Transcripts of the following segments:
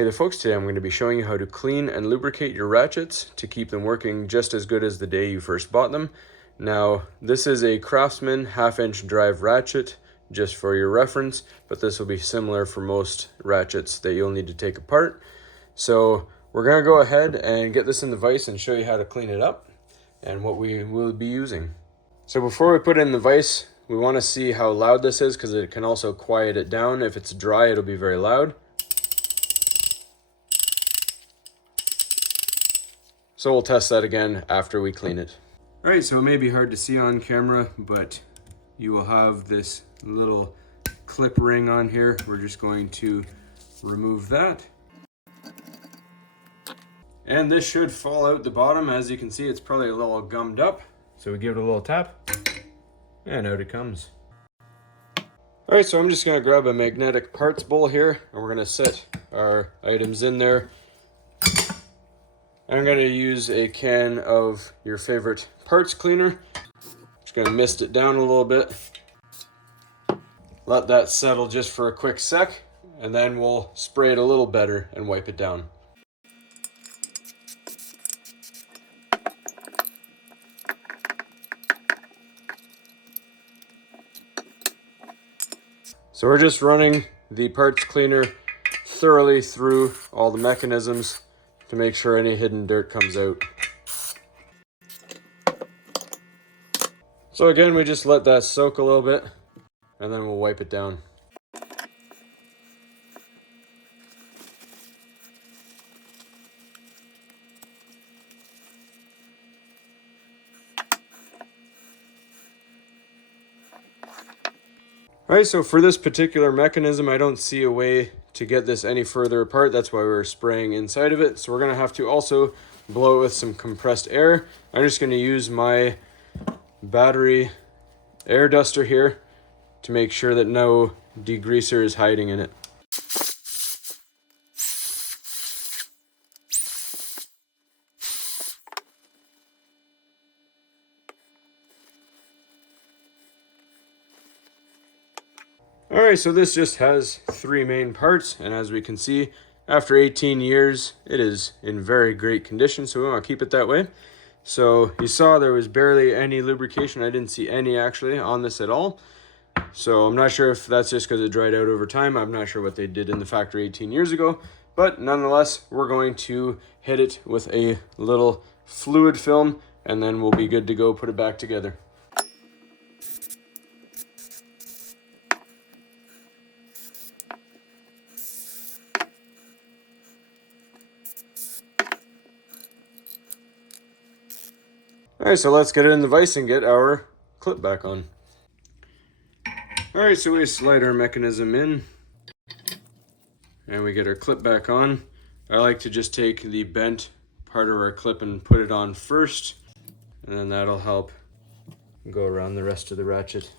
Hey there folks, today I'm going to be showing you how to clean and lubricate your ratchets to keep them working just as good as the day you first bought them. Now, this is a Craftsman 1/2-inch drive ratchet, just for your reference, but this will be similar for most ratchets that you'll need to take apart. So we're going to go ahead and get this in the vise and show you how to clean it up and what we will be using. So before we put it in the vise, we want to see how loud this is because it can also quiet it down. If it's dry, it'll be very loud. So we'll test that again after we clean it. All right, so it may be hard to see on camera, but you will have this little clip ring on here. We're just going to remove that. And this should fall out the bottom. As you can see, it's probably a little gummed up. So we give it a little tap, and out it comes. All right, so I'm just gonna grab a magnetic parts bowl here, and we're gonna set our items in there. I'm going to use a can of your favorite parts cleaner. Just going to mist it down a little bit. Let that settle just for a quick sec, and then we'll spray it a little better and wipe it down. So we're just running the parts cleaner thoroughly through all the mechanisms to make sure any hidden dirt comes out. So again, we just let that soak a little bit and then we'll wipe it down. Alright, so for this particular mechanism, I don't see a way to get this any further apart. That's why we're spraying inside of it. So we're going to have to also blow it with some compressed air. I'm just going to use my battery air duster here to make sure that no degreaser is hiding in it. Alright, so this just has 3 main parts, and as we can see, after 18 years, it is in very great condition, so we want to keep it that way. So you saw there was barely any lubrication. I didn't see any actually on this at all. So I'm not sure if that's just because it dried out over time. I'm not sure what they did in the factory 18 years ago, but nonetheless, we're going to hit it with a little fluid film, and then we'll be good to go put it back together. Alright, so let's get it in the vise and get our clip back on. Alright, so we slide our mechanism in and we get our clip back on. I like to just take the bent part of our clip and put it on first, and then that'll help go around the rest of the ratchet.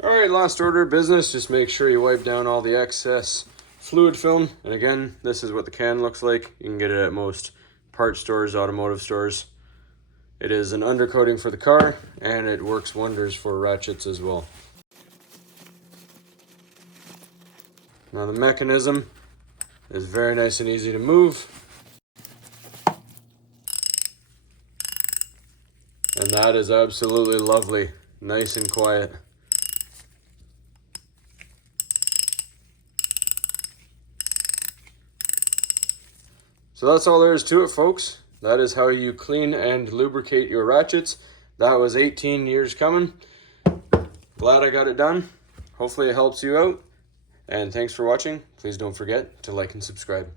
Alright, last order of business, just make sure you wipe down all the excess fluid film. And again, this is what the can looks like. You can get it at most parts stores, automotive stores. It is an undercoating for the car, and it works wonders for ratchets as well. Now the mechanism is very nice and easy to move. And that is absolutely lovely, nice and quiet. So that's all there is to it, folks. That is how you clean and lubricate your ratchets. That was 18 years coming. Glad I got it done. Hopefully it helps you out. And thanks for watching. Please don't forget to like and subscribe.